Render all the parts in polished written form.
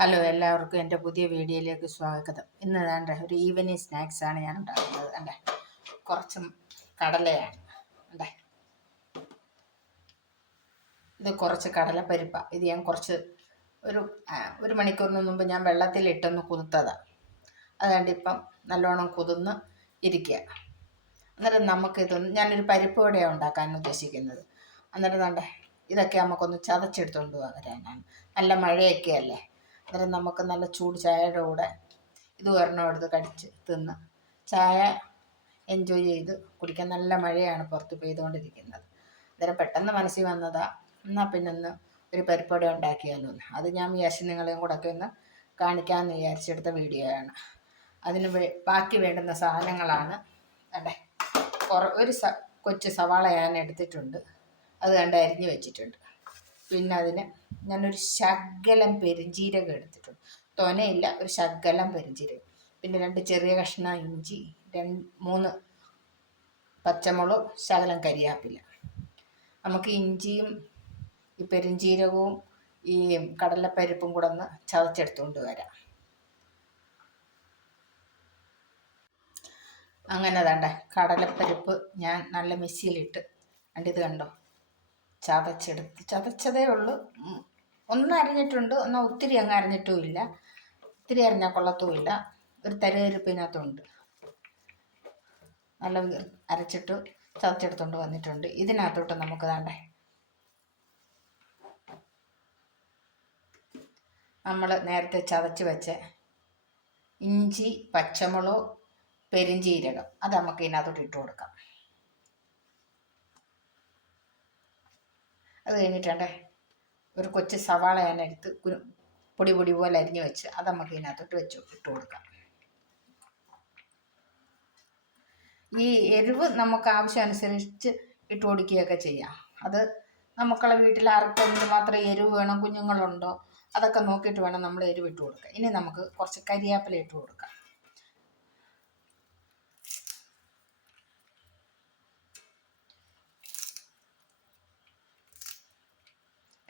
Hello, എല്ലാവർക്കും എൻ്റെ പുതിയ വീഡിയോയിലേക്ക് സ്വാഗതം. ഇന്ന് വേണ്ട ഒരു ഈവനിങ് സ്നാക്സാണ് ഞാൻ ഉണ്ടാക്കുന്നത്. അല്ലേ, കുറച്ചും കടലയാണ്. അല്ലേ, ഇത് കുറച്ച് കടലപ്പരിപ്പാണ്. ഇത് ഞാൻ കുറച്ച് ഒരു മണിക്കൂറിന് മുമ്പ് ഞാൻ വെള്ളത്തിലിട്ടൊന്ന് കുതിർത്തതാണ്. അതുകൊണ്ട് ഇപ്പം നല്ലോണം കുതിർന്ന് ഇരിക്കുക. അന്നേരം നമുക്കിതൊന്ന് ഞാനൊരു പരിപ്പ് വടയാണ് ഉണ്ടാക്കാൻ ഉദ്ദേശിക്കുന്നത്. അന്നേരം വേണ്ട ഇതൊക്കെ നമുക്കൊന്ന് ചതച്ചെടുത്തുകൊണ്ട് വരാനാണ്. നല്ല മഴയൊക്കെ അല്ലേ. അന്നേരം നമുക്ക് നല്ല ചൂട് ചായയുടെ കൂടെ ഇത് ഒരെണ്ണം എടുത്ത് കടിച്ച് തിന്ന് ചായ എൻജോയ് ചെയ്ത് കുടിക്കാൻ. നല്ല മഴയാണ് പുറത്ത് പെയ്തുകൊണ്ടിരിക്കുന്നത്. അന്നേരം പെട്ടെന്ന് മനസ്സിൽ വന്നതാ, എന്നാൽ പിന്നെ ഒന്ന് ഒരു പരിപ്പട ഉണ്ടാക്കിയാലോ എന്ന്. അത് ഞാൻ വിചാരിച്ച് നിങ്ങളെയും കൂടെ ഒക്കെ ഒന്ന് കാണിക്കാമെന്ന് വിചാരിച്ചെടുത്ത വീഡിയോ ആണ്. അതിന് ബാക്കി വേണ്ടുന്ന സാധനങ്ങളാണ് അല്ലേ, ഒരു കൊച്ചു സവാള ഞാൻ എടുത്തിട്ടുണ്ട്. അത് കണ്ട് അരിഞ്ഞ് വെച്ചിട്ടുണ്ട്. പിന്നെ അതിന് ഞാനൊരു ശകലം പെരിഞ്ചീരകം എടുത്തിട്ടുണ്ട്. തൊനയില്ല, ഒരു ശകലം പെരിഞ്ചീരകം. പിന്നെ 2 ചെറിയ കഷ്ണം ഇഞ്ചി, 3 പച്ചമുളക്, ശകലം കരിയാപ്പില. നമുക്ക് ഇഞ്ചിയും ഈ പെരിഞ്ചീരകവും ഈ കടലപ്പരിപ്പും കൂടെ ഒന്ന് ചതച്ചെടുത്തുകൊണ്ട് വരാം. അങ്ങനെ വേണ്ട കടലപ്പരിപ്പ് ഞാൻ നല്ല മിക്സിയിലിട്ട് ഇത് കണ്ടോ ചതച്ചതേ ഉള്ളൂ. ഒന്ന് അരിഞ്ഞിട്ടുണ്ട്, എന്നാൽ ഒത്തിരി അങ്ങ് അരിഞ്ഞിട്ടുമില്ല. ഒത്തിരി അരിഞ്ഞാൽ കൊള്ളത്തുമില്ല. ഒരു തരുതരിപ്പിനകത്തുണ്ട്. നല്ല അരച്ചിട്ട് ചതച്ചെടുത്തുകൊണ്ട് വന്നിട്ടുണ്ട്. ഇതിനകത്തോട്ട് നമുക്ക് വേണ്ടേ നമ്മൾ നേരത്തെ ചതച്ച് വെച്ച ഇഞ്ചി, പച്ചമുളക്, പെരിഞ്ചീരകം അത് നമുക്ക് ഇതിനകത്തോട്ട് ഇട്ട് കൊടുക്കാം. അത് കഴിഞ്ഞിട്ടുണ്ടേ ഒരു കൊച്ചു സവാള ഞാൻ എടുത്ത് പൊടി പൊടി പോലെ അരിഞ്ഞ് വെച്ച് അത് നമുക്ക് ഇതിനകത്തോട്ട് ഇട്ട് കൊടുക്കാം. ഈ എരിവ് നമുക്ക് ആവശ്യമനുസരിച്ച് ഇട്ട് കൊടുക്കുകയൊക്കെ ചെയ്യാം. അത് നമുക്കുള്ള വീട്ടിൽ ആർക്കെങ്കിലും മാത്രം എരിവ് വേണം, കുഞ്ഞുങ്ങളുണ്ടോ, അതൊക്കെ നോക്കിയിട്ട് വേണം നമ്മൾ എരിവ് ഇട്ട് കൊടുക്കുക. ഇനി നമുക്ക് കുറച്ച് കരിയാപ്പില ഇട്ട് കൊടുക്കാം.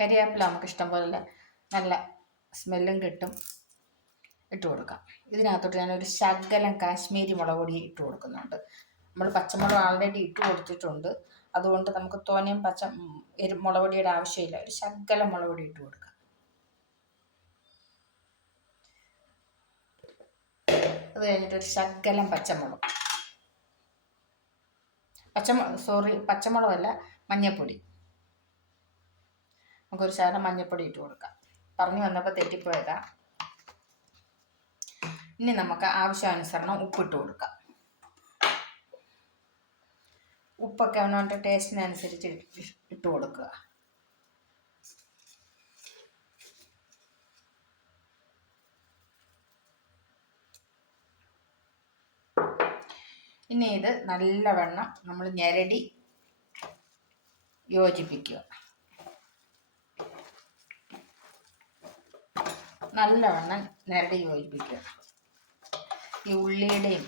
കരിയാപ്പില നമുക്ക് ഇഷ്ടം പോലെ നല്ല സ്മെല്ലും കിട്ടും. ഇട്ട് കൊടുക്കാം. ഇതിനകത്തോട്ട് ഞാനൊരു ശകലം കാശ്മീരി മുളക് പൊടി ഇട്ട് കൊടുക്കുന്നുണ്ട്. നമ്മൾ പച്ചമുളക് ആൾറെഡി ഇട്ട് കൊടുത്തിട്ടുണ്ട്. അതുകൊണ്ട് നമുക്ക് തോനെയും മുളക് പൊടിയുടെ ആവശ്യമില്ല. ഒരു ശകലം മുളക് പൊടി ഇട്ട് കൊടുക്കാം. അത് കഴിഞ്ഞിട്ട് ഒരു ശകലം പച്ചമുളകല്ല, മഞ്ഞൾപ്പൊടി. നമുക്കൊരു ശകലം മഞ്ഞൾപ്പൊടി ഇട്ട് കൊടുക്കാം. പറഞ്ഞു വന്നപ്പോൾ തെറ്റിപ്പോയതാ. ഇനി നമുക്ക് ആവശ്യാനുസരണം ഉപ്പിട്ട് കൊടുക്കാം. ഉപ്പൊക്കെ അവനവൻ്റെ ടേസ്റ്റിനനുസരിച്ച് ഇട്ട് കൊടുക്കുക. ഇനി ഇത് നല്ലവണ്ണം നമ്മൾ ഞെരടി യോജിപ്പിക്കുക. നല്ലവണ്ണം ഞെരടി യോജിപ്പിക്കുക. ഈ ഉള്ളിയുടെയും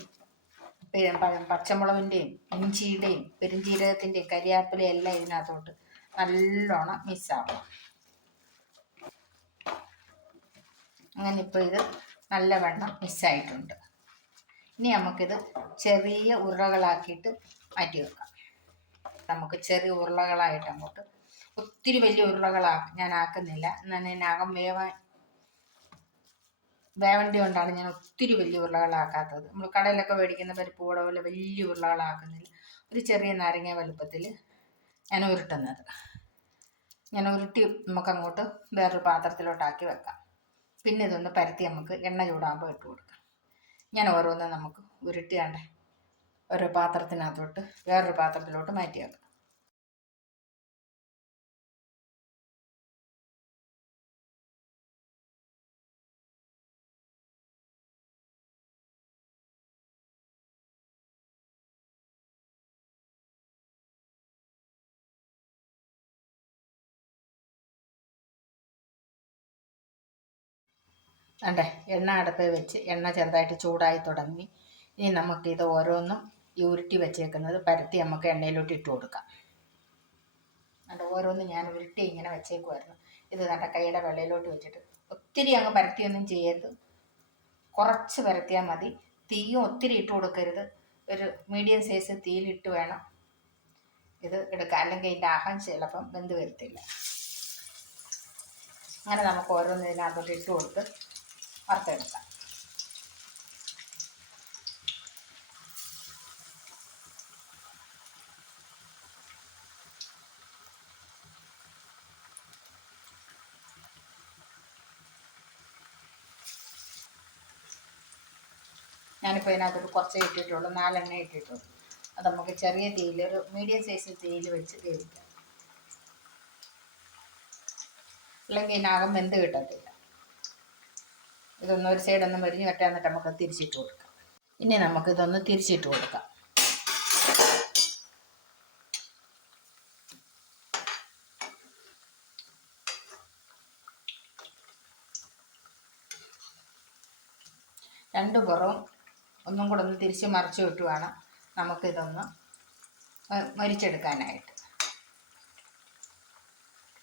പച്ചമുളകിൻ്റെയും ഇഞ്ചിയുടെയും പെരിഞ്ചീരകത്തിൻ്റെയും കരിയാപ്പിലയും എല്ലാം ഇതിനകത്തോട്ട് നല്ലോണം മിക്സാവണം. അങ്ങനെ ഇപ്പോൾ ഇത് നല്ലവണ്ണം മിക്സായിട്ടുണ്ട്. ഇനി നമുക്കിത് ചെറിയ ഉരുളകളാക്കിയിട്ട് മാറ്റി വെക്കാം. നമുക്ക് ചെറിയ ഉരുളകളായിട്ട് അങ്ങോട്ട്, ഒത്തിരി വലിയ ഞാൻ ആക്കുന്നില്ല. എന്നാൽ ഇതിനകം വേവണ്ടി കൊണ്ടാണ് ഞാൻ ഒത്തിരി വലിയ ഉരുളകളാക്കാത്തത്. നമ്മൾ കടയിലൊക്കെ മേടിക്കുന്ന പരിപ്പ് കൂടെ പോലെ വലിയ ഉരുളകളാക്കുന്നില്ല. ഒരു ചെറിയ നാരങ്ങ വലുപ്പത്തിൽ ഞാൻ ഉരുട്ടുന്നത്. ഞാൻ ഉരുട്ടി നമുക്കങ്ങോട്ട് വേറൊരു പാത്രത്തിലോട്ടാക്കി വെക്കാം. പിന്നെ ഇതൊന്ന് പരത്തി നമുക്ക് എണ്ണ ചൂടാകുമ്പോൾ ഇട്ട് കൊടുക്കാം. ഞാൻ ഓരോന്ന് നമുക്ക് ഉരുട്ടിയാണ്ട് ഓരോ പാത്രത്തിനകത്തോട്ട് വേറൊരു പാത്രത്തിലോട്ട് മാറ്റി വെക്കാം. അണ്ടേ എണ്ണ അടുപ്പിൽ വെച്ച് എണ്ണ ചെറുതായിട്ട് ചൂടായി തുടങ്ങി. ഇനി നമുക്കിത് ഓരോന്നും ഈ ഉരുട്ടി വെച്ചേക്കുന്നത് പരത്തി നമുക്ക് എണ്ണയിലോട്ട് ഇട്ട് കൊടുക്കാം. ഓരോന്നും ഞാൻ ഉരുട്ടി ഇങ്ങനെ വെച്ചേക്കുമായിരുന്നു. ഇത് കണ്ട കൈയുടെ വെള്ളയിലോട്ട് വെച്ചിട്ട് ഒത്തിരി അങ്ങ് പരത്തിയൊന്നും ചെയ്യരുത്, കുറച്ച് പരത്തിയാൽ മതി. തീയും ഒത്തിരി ഇട്ട് കൊടുക്കരുത്. ഒരു മീഡിയം സൈസ് തീയിലിട്ട് വേണം ഇത് എടുക്കുക, അല്ലെങ്കിൽ ഇതിൻ്റെ അകം ചിലപ്പം വെന്ത് വരത്തില്ല. അങ്ങനെ നമുക്ക് ഓരോന്ന് ഇതിനകത്തോട്ട് ഇട്ട് കൊടുത്ത് വറുത്തെടുക്കാം. ഞാനിപ്പോൾ ഇതിനകത്തോട്ട് കുറച്ചേ ഇട്ടിട്ടുള്ളൂ, 4 എണ്ണ ഇട്ടിട്ടുള്ളൂ. അത് നമുക്ക് ചെറിയ തീയിൽ, ഒരു മീഡിയം സൈസ് തീയിൽ വെച്ച് വേവിക്കാം, അല്ലെങ്കിൽ ഇതിനകം വെന്ത് കിട്ടത്തില്ല. ഇതൊന്ന് ഒരു സൈഡൊന്ന് മരിഞ്ഞ് കെട്ടാൻ, എന്നിട്ട് നമുക്ക് തിരിച്ചിട്ട് കൊടുക്കാം. ഇനി നമുക്കിതൊന്ന് തിരിച്ചിട്ട് കൊടുക്കാം. രണ്ട് പുറവും ഒന്നും കൂടെ ഒന്ന് തിരിച്ച് മറിച്ച് വിട്ട് വേണം നമുക്കിതൊന്ന് മരിച്ചെടുക്കാനായിട്ട്.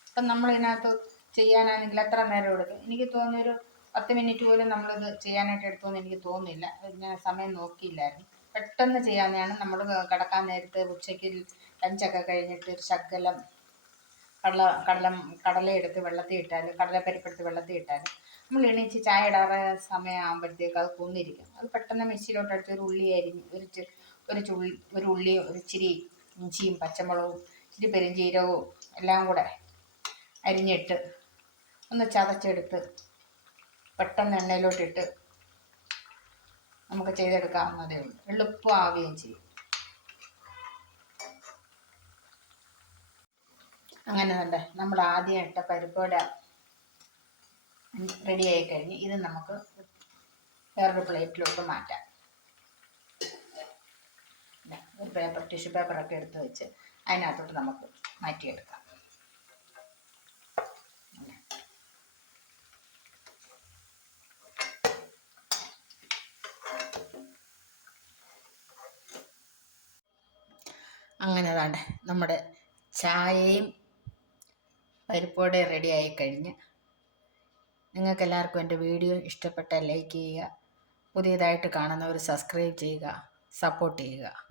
ഇപ്പം നമ്മളിതിനകത്ത് ചെയ്യാനാണെങ്കിൽ എത്ര നേരം എടുക്കും? എനിക്ക് തോന്നിയൊരു 10 മിനിറ്റ് പോലും നമ്മളിത് ചെയ്യാനായിട്ട് എടുക്കുമെന്ന് എനിക്ക് തോന്നുന്നില്ല. ഞാൻ സമയം നോക്കിയില്ലായിരുന്നു. പെട്ടെന്ന് ചെയ്യാവുന്നതാണ്. നമ്മൾ കിടക്കാൻ നേരത്ത് ഉച്ചയ്ക്ക് ലഞ്ചൊക്കെ കഴിഞ്ഞിട്ട് ഒരു ശകലം കടലയെടുത്ത് വെള്ളത്തിൽ ഇട്ടാൽ, കടലപ്പരിപ്പെടുത്ത് വെള്ളത്തിൽ ഇട്ടാൽ, നമ്മൾ എണീച്ച് ചായ ഇടാറ് സമയമാകുമ്പോഴത്തേക്ക് അത് കുന്നിരിക്കും. അത് പെട്ടെന്ന് മിക്സിയിലോട്ട് അടിച്ച് ഒരു ഉള്ളി അരിഞ്ഞ് ഒരു ഉള്ളിയും ഒരു ഇച്ചിരി ഇഞ്ചിയും പച്ചമുളകും ഇച്ചിരി പെരുംജീരകവും എല്ലാം കൂടെ അരിഞ്ഞിട്ട് ഒന്ന് ചതച്ചെടുത്ത് പെട്ടെന്ന് എണ്ണയിലോട്ടിട്ട് നമുക്ക് ചെയ്തെടുക്കാവുന്നതേ ഉള്ളൂ. എളുപ്പമാവുകയും ചെയ്യും. അങ്ങനെ തന്നെ നമ്മൾ ആദ്യം ഇട്ട പരിപ്പോട റെഡിയായി കഴിഞ്ഞ് ഇത് നമുക്ക് വേറൊരു പ്ലേറ്റിലോട്ട് മാറ്റാം. ഒരു ടിഷ്യൂ പേപ്പറൊക്കെ എടുത്ത് വെച്ച് അതിനകത്തോട്ട് നമുക്ക് മാറ്റിയെടുക്കാം. അങ്ങനെ വേണ്ട നമ്മുടെ ചായയും പരിപ്പോടെ റെഡിയായി കഴിഞ്ഞ്. നിങ്ങൾക്കെല്ലാവർക്കും എൻ്റെ വീഡിയോ ഇഷ്ടപ്പെട്ടാൽ ലൈക്ക് ചെയ്യുക, പുതിയതായിട്ട് കാണുന്നവർ സബ്സ്ക്രൈബ് ചെയ്യുക, സപ്പോർട്ട് ചെയ്യുക.